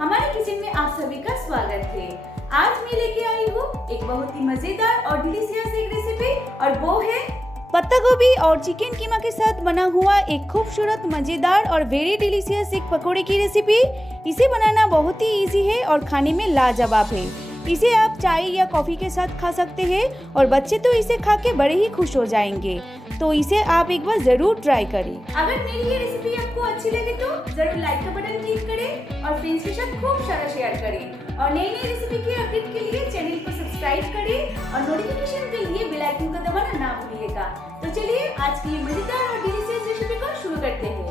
हमारे किचन में आप सभी का स्वागत है। आज मैं लेके आई हूँ एक बहुत ही मजेदार और डिलीशियस एक रेसिपी और वो है पत्ता गोभी और चिकन कीमा के साथ बना हुआ एक खूबसूरत मजेदार और वेरी डिलीशियस एक पकोड़े की रेसिपी। इसे बनाना बहुत ही इजी है और खाने में लाजवाब है। इसे आप चाय या कॉफ़ी के साथ खा सकते हैं और बच्चे तो इसे खा के बड़े ही खुश हो जाएंगे। तो इसे आप एक बार ज़रूर ट्राई करें। अगर मेरी ये रेसिपी आपको अच्छी लगे तो ज़रूर लाइक का बटन क्लिक करें और फ्रेंड्स के साथ खूब सारा शेयर करें। और नई नई रेसिपी के अपडेट के लिए चैनल को सब्सक्राइब करें और नोटिफिकेशन के लिए बेल आइकन को दबाना ना भूलिएगा। तो चलिए आज की मजेदार और डिलीशियस रेसिपी को शुरू करते हैं।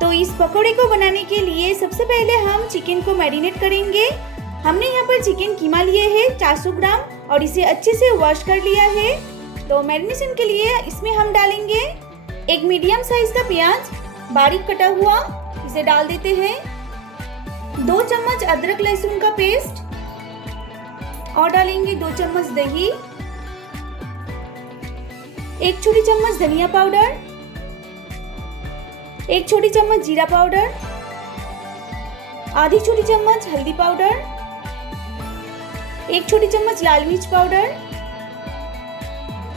तो इस पकौड़े को बनाने के लिए सबसे पहले हम चिकन को मैरिनेट करेंगे। हमने यहाँ पर चिकन कीमा लिए है 400 ग्राम और इसे अच्छे से वॉश कर लिया है। तो मैरिनेशन के लिए इसमें हम डालेंगे एक मीडियम साइज का प्याज बारीक कटा हुआ, इसे डाल देते हैं। 2 चम्मच अदरक लहसुन का पेस्ट और डालेंगे 2 चम्मच दही, 1 छोटी चम्मच धनिया पाउडर, 1 छोटी चम्मच जीरा पाउडर, आधी छोटी चम्मच हल्दी पाउडर, 1 छोटी चम्मच लाल मिर्च पाउडर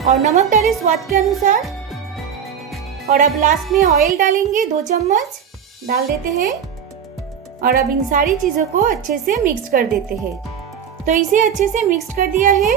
और नमक डालें स्वाद के अनुसार। और अब लास्ट में ऑयल डालेंगे 2 चम्मच डाल देते हैं और अब इन सारी चीज़ों को अच्छे से मिक्स कर देते हैं। तो इसे अच्छे से मिक्स कर दिया है।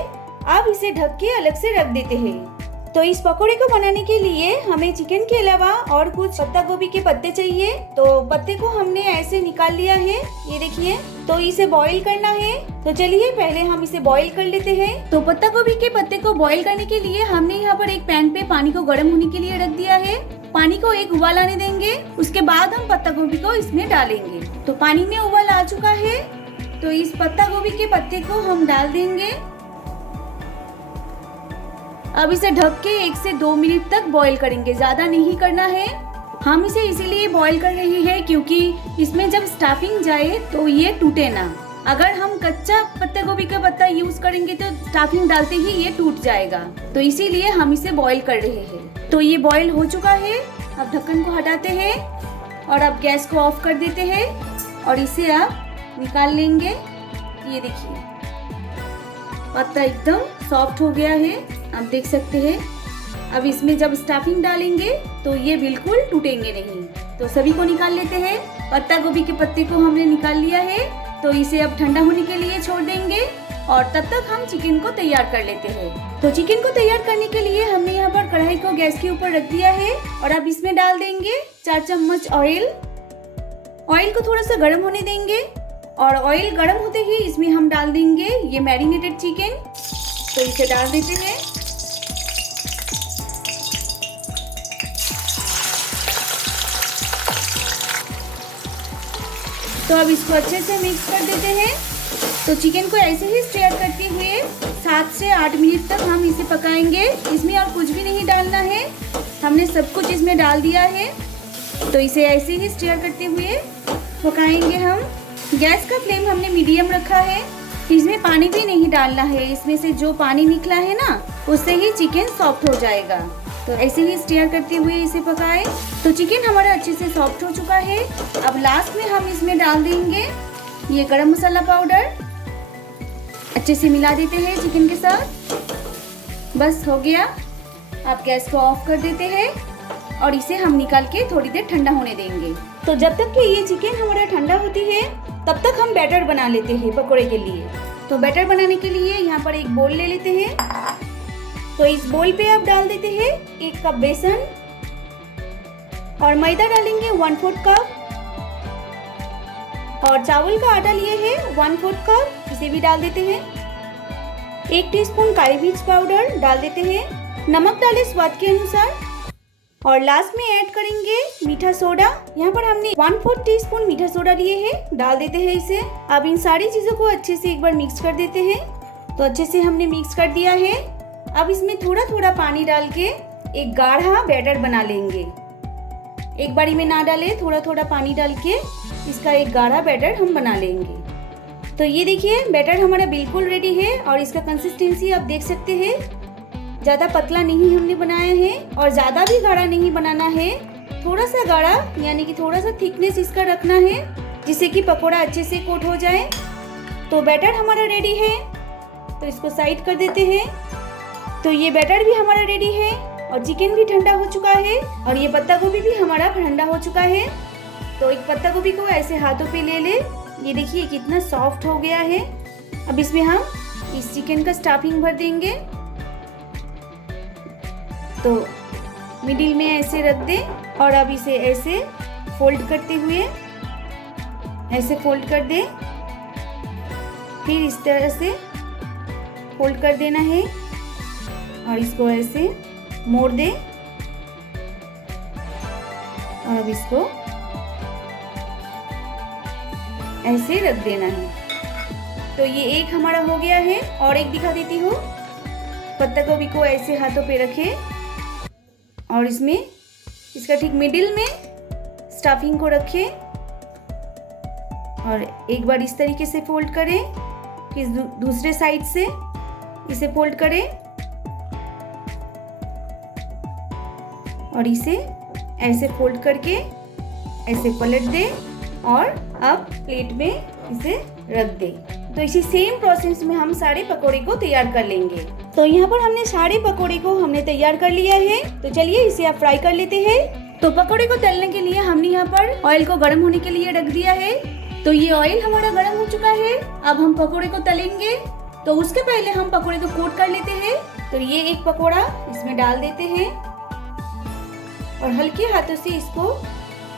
अब इसे ढक के अलग से रख देते हैं। तो इस पकोड़े को बनाने के लिए हमें चिकन के अलावा और कुछ पत्ता गोभी के पत्ते चाहिए। तो पत्ते को हमने ऐसे निकाल लिया है, ये देखिए। तो इसे बॉईल करना है। तो चलिए पहले हम इसे बॉईल कर लेते हैं। तो पत्ता गोभी के पत्ते को बॉईल करने के लिए हमने यहाँ पर एक पैन पे पानी को गर्म होने के लिए रख दिया है। पानी को एक उबाल आने देंगे, उसके बाद हम पत्ता गोभी को इसमें डालेंगे। तो पानी में उबाल आ चुका है। तो इस पत्ता गोभी के पत्ते को हम डाल देंगे। अब इसे ढक के 1 से 2 मिनट तक बॉईल करेंगे, ज्यादा नहीं करना है। हम इसे इसीलिए बॉईल कर रहे हैं क्योंकि इसमें जब स्टफिंग जाए तो ये टूटे ना। अगर हम कच्चा पत्ता गोभी का पत्ता यूज करेंगे तो स्टफिंग डालते ही ये टूट जाएगा। तो इसीलिए हम इसे बॉईल कर रहे हैं। तो ये बॉईल हो चुका है। अब ढक्कन को हटाते हैं और अब गैस को ऑफ कर देते हैं और इसे आप निकाल लेंगे। ये देखिए पत्ता एकदम सॉफ्ट हो गया है, आप देख सकते हैं। अब इसमें जब स्टफिंग डालेंगे तो ये बिल्कुल टूटेंगे नहीं। तो सभी को निकाल लेते हैं। पत्ता गोभी के पत्ते को हमने निकाल लिया है। तो इसे अब ठंडा होने के लिए छोड़ देंगे और तब तक हम चिकन को तैयार कर लेते हैं। तो चिकन को तैयार करने के लिए हमने यहाँ पर कढ़ाई को गैस के ऊपर रख दिया है और अब इसमें डाल देंगे 4 चम्मच ऑयल। ऑयल को थोड़ा सा गर्म होने देंगे और ऑयल गर्म होते ही इसमें हम डाल देंगे ये मैरिनेटेड चिकन। तो इसे डाल देते हैं। तो अब इसको अच्छे से मिक्स कर देते हैं। तो चिकन को ऐसे ही स्टीयर करते हुए 7 से 8 मिनट तक हम इसे पकाएंगे। इसमें और कुछ भी नहीं डालना है, हमने सब कुछ इसमें डाल दिया है। तो इसे ऐसे ही स्टीयर करते हुए पकाएंगे हम। गैस का फ्लेम हमने मीडियम रखा है। इसमें पानी भी नहीं डालना है, इसमें से जो पानी निकला है ना उससे ही चिकन सॉफ्ट हो जाएगा। तो ऐसे ही स्टीयर करते हुए इसे पकाएं। तो चिकन हमारा अच्छे से सॉफ्ट हो चुका है। अब लास्ट में हम इसमें डाल देंगे ये गरम मसाला पाउडर। अच्छे से मिला देते हैं चिकन के साथ। बस हो गया। अब गैस को ऑफ कर देते हैं और इसे हम निकाल के थोड़ी देर ठंडा होने देंगे। तो जब तक कि ये चिकन हमारा ठंडा होती है तब तक हम बैटर बना लेते हैं पकोड़े के लिए। तो बैटर बनाने के लिए यहाँ पर एक बोल ले लेते हैं। तो इस बोल पे आप डाल देते हैं 1 कप बेसन और मैदा डालेंगे 1/4 कप और चावल का आटा लिए है 1/4 कप, इसे भी डाल देते हैं। 1 टीस्पून काली मिर्च पाउडर डाल देते हैं। नमक डालें स्वाद के अनुसार और लास्ट में ऐड करेंगे मीठा सोडा। यहाँ पर हमने 1/4 टीस्पून मीठा सोडा लिए हैं, डाल देते हैं इसे। अब इन सारी चीजों को अच्छे से एक बार मिक्स कर देते हैं। तो अच्छे से हमने मिक्स कर दिया है। अब इसमें थोड़ा थोड़ा पानी डाल के एक गाढ़ा बैटर बना लेंगे। एक बारी में ना डालें, थोड़ा थोड़ा पानी डाल के इसका एक गाढ़ा बैटर हम बना लेंगे। तो ये देखिए बैटर हमारा बिल्कुल रेडी है और इसका कंसिस्टेंसी आप देख सकते हैं। ज़्यादा पतला नहीं हमने बनाया है और ज़्यादा भी गाढ़ा नहीं बनाना है। थोड़ा सा गाढ़ा यानी कि थोड़ा सा थिकनेस इसका रखना है। जिससे कि पकोड़ा अच्छे से कोट हो जाए। तो बैटर हमारा रेडी है, तो इसको साइड कर देते हैं। तो ये बैटर भी हमारा रेडी है और चिकन भी ठंडा हो चुका है और ये पत्ता गोभी भी हमारा ठंडा हो चुका है। तो एक पत्ता गोभी को ऐसे हाथों पे ले ले, ये देखिए कितना सॉफ्ट हो गया है। अब इसमें हम इस चिकन का स्टफिंग भर देंगे। तो मिडिल में ऐसे रख दे और अब इसे ऐसे फोल्ड करते हुए ऐसे फोल्ड कर दे, फिर इस तरह से फोल्ड कर देना है और इसको ऐसे मोड़ दे और अब इसको ऐसे रख देना है। तो ये एक हमारा हो गया है और एक दिखा देती हूँ। पत्ता गोभी को ऐसे हाथों पे रखे और इसमें इसका ठीक मिडिल में स्टफिंग को रखे और एक बार इस तरीके से फोल्ड करें, फिर दूसरे साइड से इसे फोल्ड करें और इसे ऐसे फोल्ड करके ऐसे पलट दे और अब प्लेट में इसे रख दे। तो इसी सेम प्रोसेस में हम सारे पकोड़े को तैयार कर लेंगे। तो यहाँ पर हमने सारे पकोड़े को हमने तैयार कर लिया है। तो चलिए इसे आप फ्राई कर लेते हैं। तो पकोड़े को तलने के लिए हमने यहाँ पर ऑयल को गर्म होने के लिए रख दिया है। तो ये ऑयल हमारा गर्म हो चुका है। अब हम पकोड़े को तलेंगे। तो उसके पहले हम पकोड़े को कोट कर लेते हैं। तो ये एक पकोड़ा इसमें डाल देते हैं और हल्के हाथों से इसको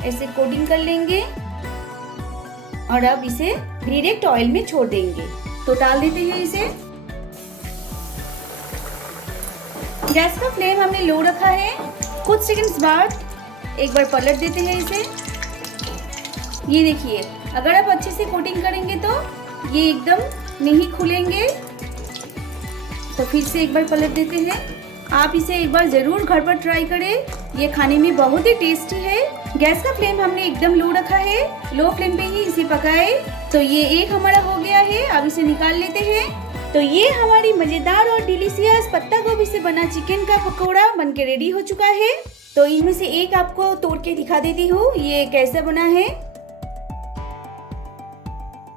ऐसे कोटिंग कर लेंगे और अब इसे डायरेक्ट ऑयल में छोड़ देंगे। तो डाल देते हैं इसे। गैस का फ्लेम हमने लो रखा है। कुछ सेकंड्स बाद एक बार पलट देते हैं इसे। ये देखिए, अगर आप अच्छे से कोटिंग करेंगे तो ये एकदम नहीं खुलेंगे। तो फिर से एक बार पलट देते हैं। आप इसे एक बार जरूर घर पर ट्राई करें, ये खाने में बहुत ही टेस्टी है। गैस का फ्लेम हमने एकदम लो रखा है, लो फ्लेम पे ही इसे पकाए। तो ये एक हमारा हो गया है, अब इसे निकाल लेते हैं। तो ये हमारी मजेदार और डिलीशियस पत्ता गोभी से बना चिकन का पकोड़ा बनके रेडी हो चुका है। तो इनमें से एक आपको तोड़ के दिखा देती हूँ ये कैसे बना है।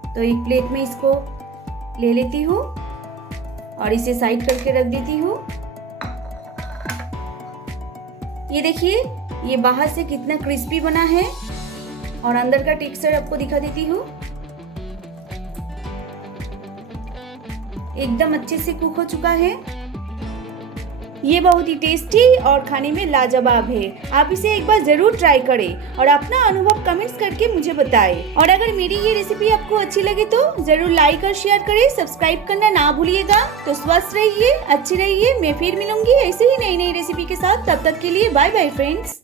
तो एक प्लेट में इसको ले लेती हूँ और इसे साइड करके रख देती हूँ। ये देखिए, ये बाहर से कितना क्रिस्पी बना है और अंदर का टेक्सचर आपको दिखा देती हूँ। एकदम अच्छे से कुक हो चुका है। ये बहुत ही टेस्टी और खाने में लाजवाब है। आप इसे एक बार जरूर ट्राई करें और अपना अनुभव कमेंट्स करके मुझे बताएं। और अगर मेरी ये रेसिपी आपको अच्छी लगे तो जरूर लाइक और शेयर करें, सब्सक्राइब करना ना भूलिएगा। तो स्वस्थ रहिए, अच्छे रहिए। मैं फिर मिलूंगी ऐसे ही नई नई रेसिपी के साथ। तब तक के लिए बाय बाय फ्रेंड्स।